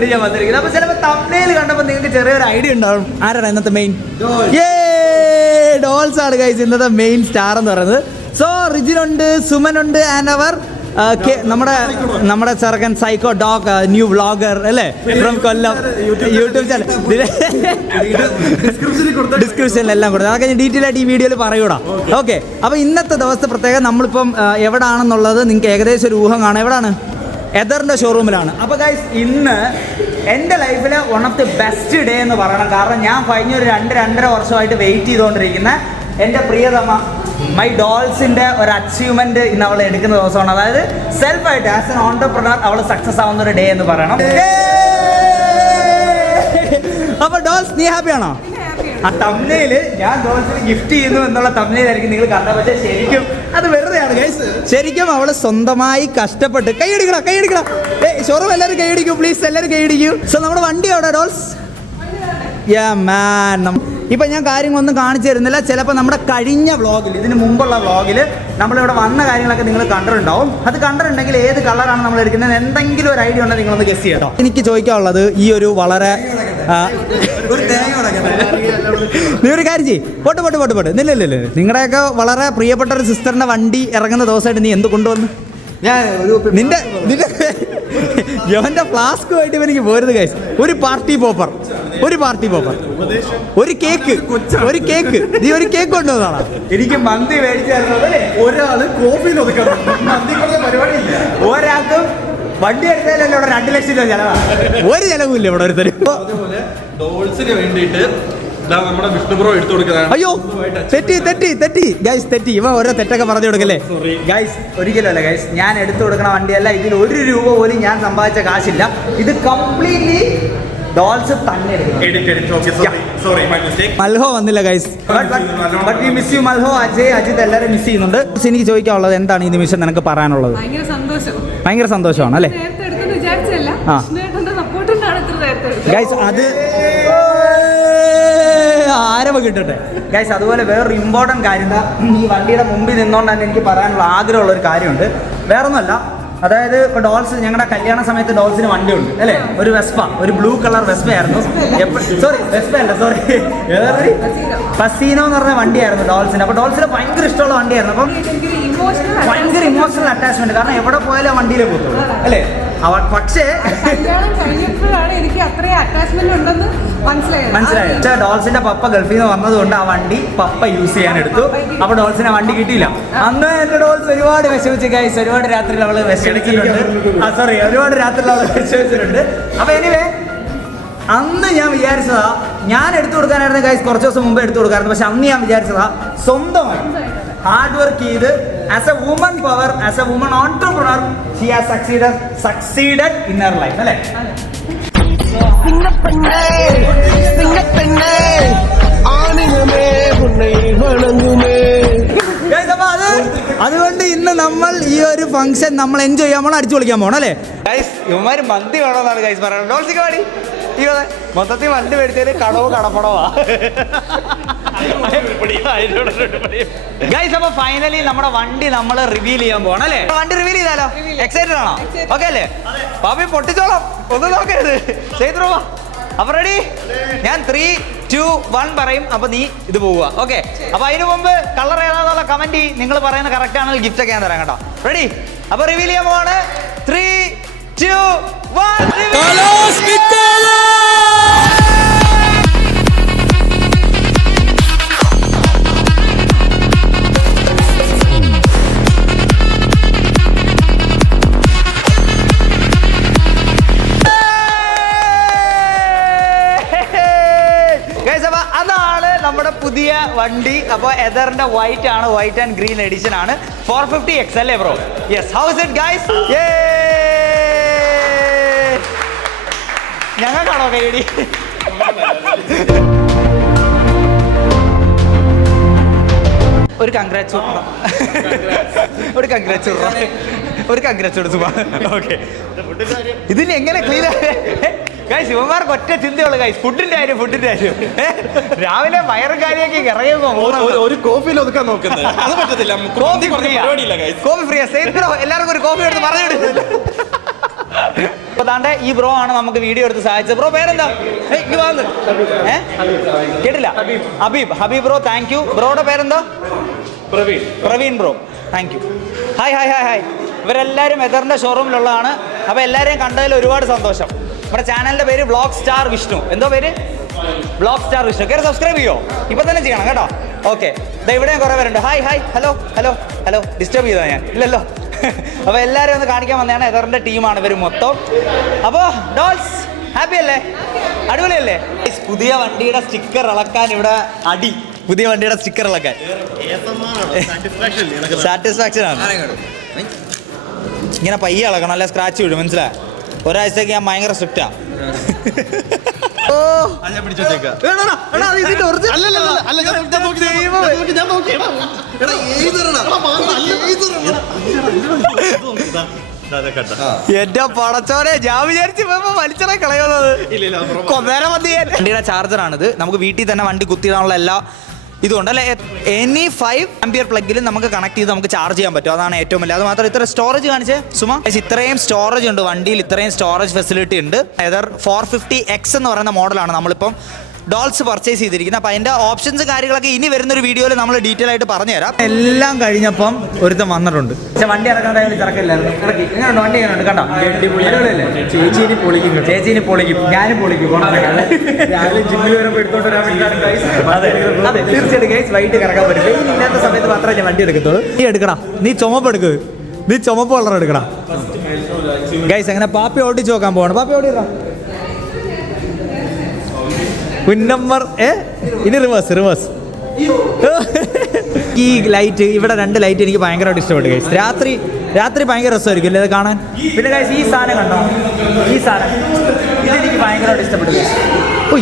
Video ഞാൻ വന്നിരിക്കുന്നത്. അപ്പോൾ ചിലപ്പോൾ തംബ്നെയിൽ കണ്ടപ്പോൾ നിങ്ങൾക്ക് ചെറിയൊരു ഐഡിയ ഉണ്ടാവും ആരാണ് ഇന്നത്തെ മെയിൻ. ഡോൾസ് ആണ് ഗൈസ് ഇന്നത്തെ മെയിൻ സ്റ്റാർ എന്ന് പറയുന്നത്. സോ റിജിനുണ്ട്, സുമനുണ്ട് ആൻഡ് അവർ നമ്മുടെ ചെറുക്കൻ സൈക്കോ ഡോഗ് ന്യൂ വ്ളോഗർ അല്ലേ ഫ്രം കൊല്ലം യൂട്യൂബ് ചാനൽ ഡിസ്ക്രിപ്ഷനിലെല്ലാം കൊടുത്തു. അതൊക്കെ ഡീറ്റെയിൽ ആയിട്ട് ഈ വീഡിയോയിൽ പറയൂടാ. ഓക്കെ, അപ്പോൾ ഇന്നത്തെ ദിവസത്തെ പ്രത്യേകം നമ്മളിപ്പം എവിടാണെന്നുള്ളത് നിങ്ങൾക്ക് ഏകദേശം ഒരു ഊഹം കാണാം. എവിടാണ്? എദറിൻ്റെ ഷോറൂമിലാണ്. അപ്പോൾ ഗൈസ് ഇന്ന് എൻ്റെ ലൈഫിൽ one of the best day എന്ന് പറയണം. കാരണം ഞാൻ കഴിഞ്ഞൊരു 2-2.5 വർഷമായിട്ട് വെയിറ്റ് ചെയ്തുകൊണ്ടിരിക്കുന്ന എൻ്റെ പ്രിയതമ മൈ ഡോൾസിൻ്റെ ഒരു അച്ചീവ്മെൻറ്റ് ഇന്ന് അവൾ എടുക്കുന്ന ദിവസമാണ്. അതായത് സെൽഫായിട്ട് ആസ് എൻ ഓൺടർപ്രണർ അവൾ സക്സസ് ആവുന്ന ഒരു ഡേ എന്ന് പറയണം. അപ്പോൾ ഡോൾസ് നീ ഹാപ്പിയാണോ? ആ തംബ്നെയിൽ ഞാൻ ഡോൾസിന് ഗിഫ്റ്റ് ചെയ്യുന്നു എന്നുള്ള തംബ്നെയിലായിരിക്കും നിങ്ങൾ കണ്ടത്. പക്ഷേ ശരിക്കും അത് വെറുതെയാണ് ഗൈസ്. ശരിക്കും അവൾ സ്വന്തമായി കഷ്ടപ്പെട്ട് കൈയടിക്കണം. ഷോറൂം എല്ലാവരും കൈയടിക്കൂ പ്ലീസ്, എല്ലാവരും കൈയടിക്കൂ. സോ നമ്മുടെ വണ്ടി എവിടെ ഡോൾസ്? ഇപ്പം ഞാൻ കാര്യങ്ങളൊന്നും കാണിച്ചു തരുന്നില്ല. ചിലപ്പോൾ നമ്മുടെ കഴിഞ്ഞ വ്ളോഗിൽ, ഇതിന് മുമ്പുള്ള വ്ളോഗിൽ നമ്മളിവിടെ വന്ന കാര്യങ്ങളൊക്കെ നിങ്ങൾ കണ്ടിട്ടുണ്ടാവും. അത് കണ്ടിട്ടുണ്ടെങ്കിൽ ഏത് കളറാണ് നമ്മൾ എടുക്കുന്നത് എന്തെങ്കിലും ഒരു ഐഡിയ ഉണ്ടെങ്കിൽ നിങ്ങളൊന്ന് ഗസ് ചെയ്യട്ടോ. എനിക്ക് ചോദിക്കാനുള്ളത് ഈ ഒരു വളരെ നീ ഒരു കാര്യം ചെയ്യ്, പോട്ട് ഇല്ല നിങ്ങളുടെയൊക്കെ വളരെ പ്രിയപ്പെട്ട ഒരു സിസ്റ്ററിൻ്റെ വണ്ടി ഇറങ്ങുന്ന ദിവസമായിട്ട് നീ എന്ത് കൊണ്ടുവന്നു? ഞാൻ നിന്റെ യോന്റെ ഫ്ലാസ്കുമായിട്ട് എനിക്ക് പോരുത് ഗൈസ്. ഒരു പാർട്ടി പോപ്പർ, ഒരു കേക്ക് നീ ഒരു കേക്ക് കൊണ്ടുവന്നാണ്. എനിക്ക് മന്തി മേടിച്ചായിരുന്നത് ഒരാള് കോഫി പരിപാടിയില്ല. ഒരാൾക്കും വണ്ടി എടുത്താലല്ലേ ഇവിടെ 2 ലക്ഷം രൂപ ചെലവാണ്. ഒരു ചെലവില്ല ഇവിടെ ഒരുത്തരും. ഡോൾസിന് വേണ്ടിയിട്ട് നമ്മുടെ വിഷ്ണു ബ്രോ എടുത്തു കൊടുക്കുന്നതാണ്. അയ്യോ തെറ്റി ഗൈസ്, തെറ്റി. ഇവ ഓരോ തെറ്റൊക്കെ പറഞ്ഞു കൊടുക്കല്ലേ ഗൈസ്. ഒരിക്കലല്ല ഗൈസ്, ഞാൻ എടുത്തു കൊടുക്കണ വണ്ടിയല്ല. ഇതിൽ 1 രൂപ പോലും ഞാൻ സമ്പാദിച്ച കാശില്ല. ഇത് കംപ്ലീറ്റ്ലി ഡോൾസ് തന്നെ മൽഹോ വന്നില്ല guys. But we miss you മൽഹോ, അജയ്, അജിത് എല്ലാവരും മിസ് ചെയ്യുന്നുണ്ട്. എനിക്ക് ചോദിക്കാനുള്ളത് എന്താണ് ഈ നിമിഷം നിനക്ക് പറയാനുള്ളത്? ഭയങ്കര സന്തോഷമാണ് അല്ലേ ഗൈസ്? അത് ആരവ കിട്ടട്ടെ ഗൈസ്. അതുപോലെ വേറൊരു ഇമ്പോർട്ടൻറ്റ് കാര്യം, ഈ വണ്ടിയുടെ മുമ്പിൽ നിന്നുകൊണ്ട് തന്നെ എനിക്ക് പറയാനുള്ള ആഗ്രഹമുള്ള ഒരു കാര്യമുണ്ട്. വേറൊന്നുമല്ല, അതായത് ഇപ്പോൾ ഡോൾസ് ഞങ്ങളുടെ കല്യാണ സമയത്ത് ഡോൾസിന് വണ്ടിയുണ്ട് അല്ലേ, ഒരു വെസ്പ, ഒരു ബ്ലൂ കളർ വെസ്പ ആയിരുന്നു. ഫസീനോ എന്ന് പറഞ്ഞ വണ്ടിയായിരുന്നു ഡോൾസിന്. അപ്പോൾ ഡോൾസിന് ഭയങ്കര ഇഷ്ടമുള്ള വണ്ടിയായിരുന്നു. അപ്പം ഭയങ്കര ഇമോഷണൽ അറ്റാച്ച്മെന്റ്, കാരണം എവിടെ പോയാലും വണ്ടിയിലേ പോകത്തുള്ളൂ അല്ലേ. പക്ഷേ എനിക്ക് അത്രയും അറ്റാച്ച്മെന്റ് ഉണ്ടെന്ന് മനസ്സിലായി. പക്ഷേ ഡോൾസിന്റെ പപ്പ ഗൾഫിൽ നിന്ന് വന്നതുകൊണ്ട് ആ വണ്ടി പപ്പ യൂസ് ചെയ്യാൻ എടുത്തു. അപ്പൊ ഡോൾസിനെ വണ്ടി കിട്ടിയില്ല. അന്ന് എന്റെ ഡോൾസ് ഒരുപാട് വിഷമിച്ച് ഗൈസ്. ഒരുപാട് രാത്രിയിൽ അവള് വിഷമിച്ചിട്ടുണ്ട്. അപ്പൊ എനിവേ അന്ന് ഞാൻ വിചാരിച്ചതാ ഞാൻ എടുത്തു കൊടുക്കാനായിരുന്നു ഗൈസ്. കുറച്ച് ദിവസം മുമ്പ് എടുത്തു കൊടുക്കാറുണ്ട്. പക്ഷെ അന്ന് ഞാൻ വിചാരിച്ചതാ സ്വന്തമായി ഹാർഡ് വർക്ക് ചെയ്ത് as A woman power, as A woman entrepreneur she has succeeded in her life അല്ലേ. അതുകൊണ്ട് ഇന്ന് നമ്മൾ ഈ ഒരു ഫംഗ്ഷൻ നമ്മൾ എൻജോയ് ചെയ്യാൻ പോകണം, അടിച്ചു പൊളിക്കാൻ പോകണം അല്ലേ ഗൈസ്. ഇവന്മാര് മന്തി വേണമെന്നാണ് ഗൈസ് പറയുന്നത്. ഡോൾസിക്ക് പാടി മൊത്തത്തിൽ വണ്ടി മേടിച്ചതിന് കടപ്പടവാ ഗൈസ്. അപ്പൊ ഫൈനലി നമ്മുടെ വണ്ടി നമ്മൾ റിവീൽ ചെയ്യാൻ പോകണം അല്ലേ. വണ്ടി റിവീൽ ചെയ്താലോ? എക്സൈറ്റഡ് ആണോ? ഓക്കെ അല്ലേ? പാപ്പി പൊട്ടിച്ചോളാം, ഒന്നും നോക്കരുത്. ചെയ്തു അപ്പൊ റെഡി? ഞാൻ 3, 2, 1 പറയും. അപ്പൊ നീ ഇത് പോവുക. ഓക്കെ, അപ്പൊ അതിനു മുമ്പ് കളർ ഏതാന്നുള്ള കമന്റ് നിങ്ങൾ പറയുന്നത് കറക്റ്റ് ആണെങ്കിൽ ഗിഫ്റ്റ് ഒക്കെ ഞാൻ തരാം കേട്ടോ. റെഡി? അപ്പൊ റിവീൽ ചെയ്യാൻ പോവാണ്. 3, 2, 1. അതാണ് നമ്മുടെ പുതിയ വണ്ടി. അപ്പോൾ എദറിന്റെ വൈറ്റ് ആണ്, വൈറ്റ് ആൻഡ് ഗ്രീൻ എഡിഷൻ ആണ്. 450X അല്ലേ bro? Yes. How is it guys? ഞങ്ങൾക്കാണോ കൈയടി? ഒരു കൺഗ്രാറ്റ്സ് സുമ. ഓക്കെ, ഇതിന് എങ്ങനെ ക്ലീൻ ഗൈസ്? ഇവന്മാർക്ക് ഒറ്റ ചിന്തയുള്ളൂ ഗൈസ്, ഫുഡിന്റെ കാര്യം. രാവിലെ വയറും കാര്യമൊക്കെ ഇറങ്ങിയപ്പോ ഒരു കോഫിയിൽ ഒതുക്കാൻ നോക്കുന്നത് അത് പറ്റത്തില്ല. Coffee free. എല്ലാവർക്കും ഒരു കോഫി എടുത്ത് പറഞ്ഞു. അപ്പോൾ താണ്ടെ ഈ ബ്രോ ആണ് നമുക്ക് വീഡിയോ എടുത്ത് സഹായിച്ചത്. ബ്രോ പേരെന്താ? കേട്ടില്ല. Habeeb bro, thank you. ബ്രോയുടെ പേരെന്താ? Praveen bro, thank you. Hi. ഇവരെല്ലാവരും എതറിൻ്റെ ഷോറൂമിലുള്ളതാണ്. അപ്പോൾ എല്ലാവരെയും കണ്ടതിൽ ഒരുപാട് സന്തോഷം. നമ്മുടെ ചാനലിൻ്റെ പേര് വ്ളോഗ് സ്റ്റാർ വിഷ്ണു. എന്തോ പേര്? Vlog star Vishnu. കയറി സബ്സ്ക്രൈബ് ചെയ്യോ? ഇപ്പം തന്നെ ചെയ്യണം കേട്ടോ. ഓക്കെ, ഇവിടെയും കുറേ പേരുണ്ട്. ഹായ്. ഹലോ ഡിസ്റ്റർബ് ചെയ്തോ ഞാൻ? ഇല്ലല്ലോ. അപ്പോൾ എല്ലാവരും ഒന്ന് കാണിക്കാൻ വന്നതാണ്. എതറിൻ്റെ ടീമാണ് ഇവർ മൊത്തം. അപ്പോൾ ഡോൾസ് ഹാപ്പി അല്ലേ? അടിപൊളിയല്ലേ? പുതിയ വണ്ടിയുടെ സ്റ്റിക്കർ ഇളക്കാൻ ഇവിടെ അടി. പുതിയ വണ്ടിയുടെ സ്റ്റിക്കർ ഇളക്കാൻ സാറ്റിസ്ഫാക്ഷൻ ആണ്. ഇങ്ങനെ പയ്യെ ഇളക്കണം, അല്ലെ സ്ക്രാച്ച് വീഴും. മനസ്സിലായി? ഒരാഴ്ചക്ക് ഞാൻ ഭയങ്കര സ്ട്രിക്റ്റാ. എന്റെ പടച്ചോനെ, ഞാൻ വിചാരിച്ചു വലിച്ചറ കളയുന്നത്. വണ്ടിയുടെ ചാർജറാണിത്. നമുക്ക് വീട്ടിൽ തന്നെ വണ്ടി കുത്തിയിടാനുള്ള എല്ലാ ഇതുകൊണ്ട് അല്ലെ. എനി 5 ആംപിയർ പ്ലഗിലും നമുക്ക് കണക്ട് ചെയ്ത് നമുക്ക് ചാർജ് ചെയ്യാൻ പറ്റും. അതാണ് ഏറ്റവും വലിയ. അത് മാത്രം ഇത്ര സ്റ്റോറേജ് കാണിച്ചേ സുമ. ഇത്രയും സ്റ്റോറേജ് ഉണ്ട് വണ്ടിയിൽ, ഇത്രയും സ്റ്റോറേജ് ഫെസിലിറ്റി ഉണ്ട്. ഏതർ 450X എന്ന് പറയുന്ന മോഡലാണ് നമ്മളിപ്പം ഡോൾസ് പർച്ചേസ് ചെയ്തിരിക്കുന്നത്. അപ്പോൾ അതിൻ്റെ ഓപ്ഷൻസ് കാര്യങ്ങളൊക്കെ ഇനി വരുന്നൊരു വീഡിയോയിൽ നമ്മൾ ഡീറ്റെയിൽ ആയിട്ട് പറഞ്ഞു തരാം. എല്ലാം കഴിഞ്ഞപ്പം ഒരുത്തം വന്നിട്ടുണ്ട്. പക്ഷെ വണ്ടി ഇറക്കാൻ ടൈമിൽ തിരക്കില്ലായിരുന്നു. ഇറക്കി എങ്ങനെയുണ്ട്? വണ്ടി എങ്ങനെയുണ്ട്? കണ്ടോ? ചേച്ചീനി പൊളിക്കും, ഞാനും പൊളിക്കും. രാവിലെ ജിമ്മിൽ വരുമ്പോൾ എടുത്തോണ്ട് വരാൻ വേണ്ടിയിട്ടാണ്. അതെ തീർച്ചയായിട്ടും ഗൈസ്, വൈകിട്ട് കിടക്കാൻ പറ്റും. വെയിലില്ലാത്ത സമയത്ത് മാത്രമേ ഞാൻ വണ്ടി എടുക്കത്തുള്ളൂ. നീ എടുക്കണം, നീ ചുമപ്പ് എടുക്കുക, നീ ചുമപ്പ് കളർ എടുക്കണം ഗൈസ്. അങ്ങനെ പാപ്പി ഓടിച്ച് നോക്കാൻ പോവാണ്. പാപ്പി ഓടിക്കാം. നമ്പർ ഇനി റിവേഴ്സ്. ഈ ലൈറ്റ്, ഇവിടെ 2 ലൈറ്റ് എനിക്ക് ഭയങ്കരമായിട്ട് ഇഷ്ടപ്പെട്ടു ഗൈസ്. രാത്രി ഭയങ്കര രസമായിരിക്കും അല്ലേ അത് കാണാൻ. പിന്നെ ഗൈസ് ഈ സാധനം കണ്ടോ? ഈ സാധനം ഇതെനിക്ക് ഭയങ്കരമായിട്ട് ഇഷ്ടപ്പെട്ടു ഗൈസ്.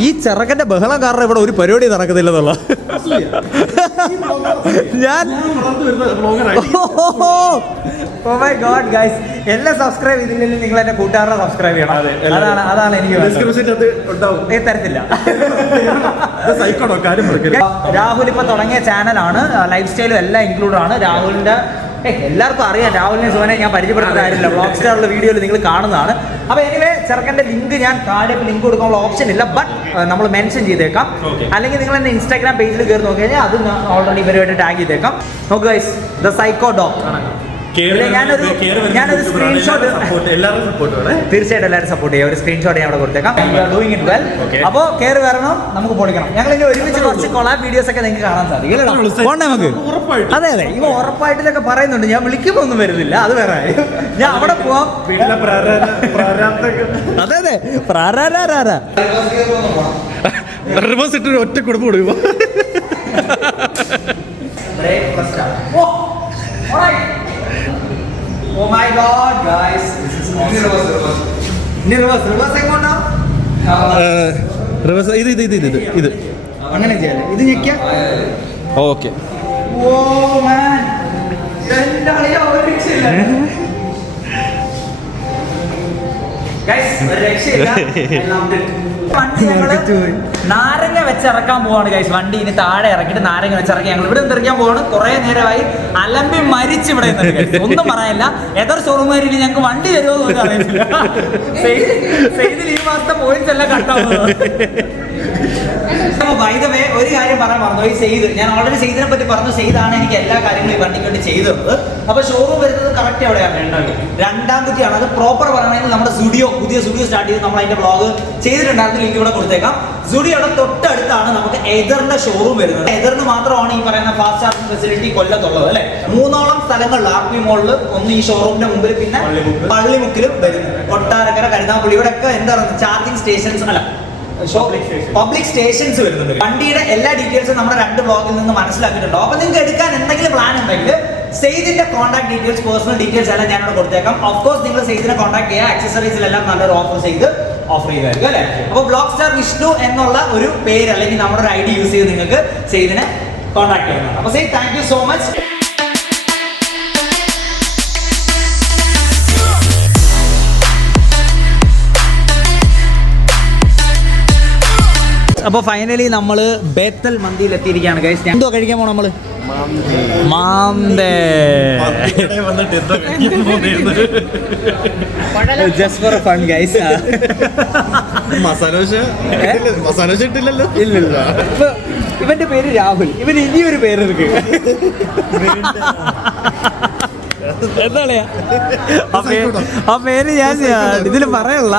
ഈ ചെറുക്കൻ്റെ ബഹളം കാരണം ഇവിടെ ഒരു പരിപാടി നടക്കുന്നില്ലെന്നുള്ള ഞാൻ ഓ മൈ ഗോഡ് ഗൈസ്, എല്ലാം സബ്സ്ക്രൈബ് ചെയ്തില്ലെങ്കിൽ നിങ്ങൾ എന്റെ കൂട്ടുകാരെ സബ്സ്ക്രൈബ് ചെയ്യണം. അതാണ് എനിക്ക് തരത്തില്ല. രാഹുൽ ഇപ്പൊ തുടങ്ങിയ ചാനലാണ്. ലൈഫ് സ്റ്റൈലും എല്ലാം ഇൻക്ലൂഡ് ആണ്. രാഹുലിന്റെ എല്ലാവർക്കും അറിയാം. രാഹുലിനെ സുവനെ ഞാൻ പരിചയപ്പെടുത്തുന്ന കാര്യമില്ല. വ്ളോഗ് സ്റ്റാറുള്ള വീഡിയോയിൽ നിങ്ങൾ കാണുന്നതാണ്. അപ്പോൾ എനിവേ ചെറുക്കൻ്റെ ലിങ്ക് ഞാൻ കാര്യം ലിങ്ക് കൊടുക്കാനുള്ള ഓപ്ഷൻ ഇല്ല, ബട്ട് നമ്മൾ മെൻഷൻ ചെയ്തേക്കാം. അല്ലെങ്കിൽ നിങ്ങൾ എൻ്റെ ഇൻസ്റ്റാഗ്രാം പേജിൽ കയറി നോക്കി കഴിഞ്ഞാൽ അത് ഓൾറെഡി ഇവരുമായിട്ട് ടാഗ് ചെയ്തേക്കാം. നോക്ക് ഗൈസ്, ദ സൈക്കോ ഡോഗ്. ഞാനൊരു സ്ക്രീൻഷോട്ട് തീർച്ചയായിട്ടും എല്ലാവരും സപ്പോർട്ട് ചെയ്യാം. ഒരു സ്ക്രീൻഷോട്ട് ഞാൻ അവിടെ കൊടുത്തേക്കാം. Doing it well. അപ്പോൾ കയറി വരണം, നമുക്ക് പൊളിക്കണം. ഞങ്ങൾ ഇനി ഒരുമിച്ച് കുറച്ച് കൊളാബ് വീഡിയോസ് ഒക്കെ നിങ്ങൾക്ക് കാണാൻ സാധിക്കും. നമുക്ക് അതെ ഇവ ഉറപ്പായിട്ടൊക്കെ പറയുന്നുണ്ട്. ഞാൻ വിളിക്കുമ്പോൾ ഒന്നും വരുന്നില്ല, അത് വേറെ. ഞാൻ അവിടെ പോവാം. അതെ പ്രാരാരാരാ റിവേഴ്സ് ഇട്ടൊരു ഒറ്റ കൊടുപ്പ് കൊടുക്കുമ്പോ Oh my god guys, this is reverse എങ്ങോട്ടാ? റിവേഴ്സ് ഇത് അങ്ങനെ ചെയ്യാല്ലേ? ഇത് ഞെക്കിയ ഓക്കെ. ഓ മാൻ, എന്താളിയാ ഒരു രക്ഷയില്ല ഗൈസ്, ഒരു രക്ഷയില്ല. വണ്ടി ഞങ്ങള് നാരങ്ങ വെച്ചിറക്കാൻ പോവാണ് ഗൈസ്. വണ്ടി ഇനി താഴെ ഇറക്കിയിട്ട് നാരങ്ങ വെച്ചിറക്കി ഞങ്ങൾ ഇവിടെ നിറയ്ക്കാൻ പോവാണ്. കുറെ നേരമായി അലമ്പി മരിച്ച് ഇവിടെ ഒന്നും പറയാനില്ല. എതർ ഷോറൂമുകാരിൽ ഞങ്ങൾക്ക് വണ്ടി തരുമോ എന്ന് അറിയത്തില്ല. സെയ്തിൽ ഈ മാസത്തെ പോയിന്റ്സ് എല്ലാം കട്ടാവുന്നത്. വൈദവേ ഒരു കാര്യം പറയാൻ പറഞ്ഞു. ഈ സെയ്ത് ഞാൻ ഓൾറെഡി സെയ്തിനെ പറ്റി പറഞ്ഞു. സെയ്താണ് എനിക്ക് എല്ലാ കാര്യങ്ങളും ഈ വണ്ടിക്ക് വേണ്ടി ചെയ്തു തന്നത്. അപ്പൊ ഷോറൂം വരുന്നത് കറക്റ്റ് എവിടെയാണ്? രണ്ടാം കുറ്റിയാണ്. അത് പ്രോപ്പർ പറയണമെങ്കിൽ നമ്മുടെ പുതിയ സ്റ്റുഡിയോ സ്റ്റാർട്ട് ചെയ്ത് നമ്മൾ അതിന്റെ വ്ളോഗ് ചെയ്തിട്ടുണ്ടായിരുന്നു. ലിങ്ക് ഇവിടെ കൊടുത്തേക്കാം. സ്റ്റുഡിയോയുടെ തൊട്ടടുത്താണ് നമുക്ക് എതറിന്റെ ഷോറൂം വരുന്നത്. എതറിന് മാത്രമാണ് ഈ പറയുന്ന ഫാസ്റ്റ് ചാർജിംഗ് ഫെസിലിറ്റി കൊല്ലത്തുള്ളത് അല്ലെ. 3ഓളം സ്ഥലങ്ങളിൽ RP മോളിൽ, ഒന്ന് ഈ ഷോറൂമിന്റെ മുമ്പിൽ, പിന്നെ പള്ളിമുക്കിലും വരുന്നത്. കൊട്ടാരക്കര, കരുനാഗപ്പള്ളി, ഇവിടെ ഒക്കെ എന്താ പറയുക ചാർജിങ് സ്റ്റേഷൻസ് അല്ല പബ്ലിക് സ്റ്റേഷൻസ് വരുന്നുണ്ട്. വണ്ടിയുടെ എല്ലാ ഡീറ്റെയിൽസും നമ്മുടെ 2 ബ്ലോഗിൽ നിന്ന് മനസ്സിലാക്കിയിട്ടുണ്ടോ. അപ്പൊ നിങ്ങൾക്ക് എടുക്കാൻ എന്തെങ്കിലും പ്ലാൻ ഉണ്ടെങ്കിൽ സെയ്ദിന്റെ കോൺടാക്ട് ഡീറ്റെയിൽസ്, പേഴ്സണൽ ഡീറ്റെയിൽസ് എല്ലാം ഞാനിവിടെ കൊടുത്തേക്കാം. ഓഫ് കോഴ്സ് നിങ്ങൾ സെയ്ദിനെ കോൺടാക്ട് ചെയ്യുക. ആക്സസറീസിലെല്ലാം നല്ലൊരു ഓഫർ ചെയ്യുമായിരിക്കും അല്ലേ. അപ്പോൾ വ്ളോഗ് സ്റ്റാർ വിഷ്ണു എന്നുള്ള ഒരു പേര് അല്ലെങ്കിൽ നമ്മുടെ ഒരു ID യൂസ് ചെയ്ത് നിങ്ങൾക്ക് സെയ്ദിനെ കോൺടാക്ട് ചെയ്യുന്നുണ്ട്. അപ്പോൾ Syed, thank you so much. അപ്പോൾ ഫൈനലി നമ്മൾ ബേത്തൽ മന്തിയിൽ എത്തിയിരിക്കുകയാണ് ഗൈസ്. എന്തോ കഴിക്കാൻ പോകണം നമ്മള്? മാന്തേ. Just for fun guys. Masala ഇട്ടില്ലല്ലോ. ഇല്ല. ഇവന്റെ പേര് രാഹുൽ. ഇവന് ഇനിയൊരു പേര് ഇருக்கு. എന്താ ആ പേര് ഞാൻ ഇതിൽ പറയല്ല.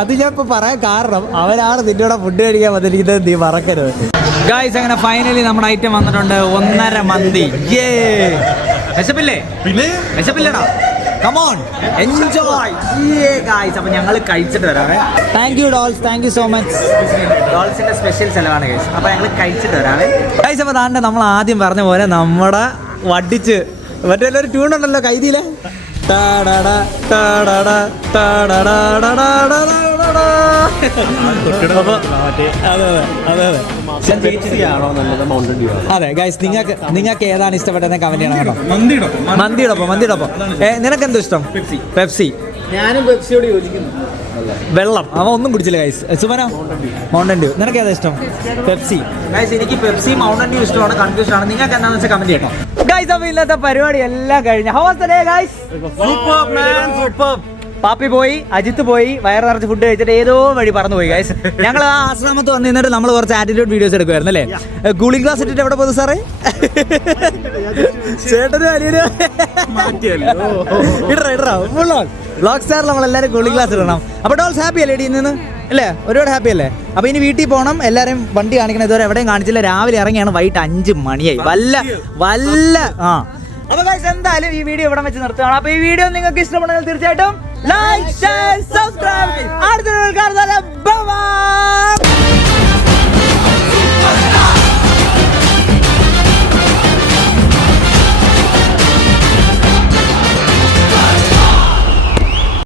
അത് ഞാൻ ഇപ്പൊ പറയാൻ കാരണം അവരാണ് നിന്റെ കൂടെ ഫുഡ് കഴിക്കാൻ വന്നിരിക്കുന്നത്, നീ മറക്കരുത്. ഗായ്സ് അങ്ങനെ ഫൈനലി നമ്മുടെ ഐറ്റം വന്നിട്ടുണ്ട്. 1.5 മന്തി. വിശപ്പില്ലേ? പിന്നെ വിശപ്പില്ലടാ. Come on enjoy. ഗായ്സ് അപ്പൊ ഞങ്ങൾ കഴിച്ചിട്ട് വരാവേ. Thank you Dolls, thank you so much. ഡോൾസിന്റെ സ്പെഷ്യൽ ചെലവാണ് ഗൈസ്. അപ്പൊ ഞങ്ങൾ കഴിച്ചിട്ട് വരാവേ ഗൈസ്. അപ്പൊ താണ്ടെ നമ്മൾ ആദ്യം പറഞ്ഞ പോലെ നമ്മുടെ വടിച്ച് മറ്റേ ഒരു ട്യൂൺ ഉണ്ടല്ലോ കൈതിയിലെ. അതെ ഗൈസ്, നിങ്ങൾക്ക് ഏതാണ് ഇഷ്ടപ്പെട്ടതെന്ന് കമന്റ് ചെയ്യണം കേട്ടോ. മന്തിയോടൊപ്പം നിനക്ക് എന്തോ ഇഷ്ടം? പെപ്സി. ഞാനും പെപ്സിയോട് യോജിക്കുന്നു. വെള്ളം അവ ഒന്നും കുടിച്ചില്ല ഗൈസ്. Sumana Mountain Dew. നിനക്ക് ഏതാ ഇഷ്ടം? പെപ്സി. ഗൈസ് എനിക്ക് പെപ്സി മൗണ്ടൻ ഡ്യൂ ഇഷ്ടമാണ്. കൺഫ്യൂഷൻ ആണ്. നിങ്ങൾക്ക് എന്താണെന്ന് വെച്ചാൽ കമന്റ് ചെയ്യണം ഗൈസ്. അപ്പോൾ ഇന്നത്തെ പരിപാടി എല്ലാം കഴിഞ്ഞു. How was the day guys? Super man, super. Pappi പോയി, അജിത്ത് പോയി, വയറ് നിറച്ച് ഫുഡ് കഴിച്ചിട്ട് ഏതോ വഴി പറന്നു പോയി ഗൈസ്. ഞങ്ങൾ ആ ആശ്രമത്ത് വന്നു നിന്നിട്ട് നമ്മൾ കുറച്ച് ആറ്റിറ്റ്യൂഡ് വീഡിയോസ് എടുക്കുമായിരുന്നു അല്ലേ? കൂളിംഗ് ഗ്ലാസ് ഇട്ടിട്ട് എവിടെ പോകുന്നു സാറേ? ചേട്ടനും അനിയനും ഇടറാ ഫുൾ ഓൺ ബ്ലോക്ക് സ്റ്റാറിൽ നമ്മളെല്ലാവരും കൂളിംഗ് ഗ്ലാസ് ഇടണം. അപ്പോൾ ഡോൾസ് ഹാപ്പി അല്ലേ ഇടയിൽ നിന്ന് അല്ലേ? ഒരുപാട് ഹാപ്പി അല്ലേ? അപ്പോൾ ഇനി വീട്ടിൽ പോകണം. എല്ലാവരും വണ്ടി കാണിക്കണം. ഇതുവരെ എവിടെയും കാണിച്ചില്ല. രാവിലെ ഇറങ്ങിയാണ്, വൈകിട്ട് 5 മണിയായി. വല്ല അപ്പോൾ ഗൈസ് എന്തായാലും ഈ വീഡിയോ ഇവിടെ വെച്ച് നിർത്തുകയാണ്. അപ്പോൾ ഈ വീഡിയോ നിങ്ങൾക്ക് ഇഷ്ടപ്പെടുന്നെങ്കിൽ തീർച്ചയായിട്ടും ലൈക്ക്, ഷെയർ, സബ്സ്ക്രൈബ്. അടുത്ത വീഡിയോയിൽ കാണുന്നവരെ ബൈ.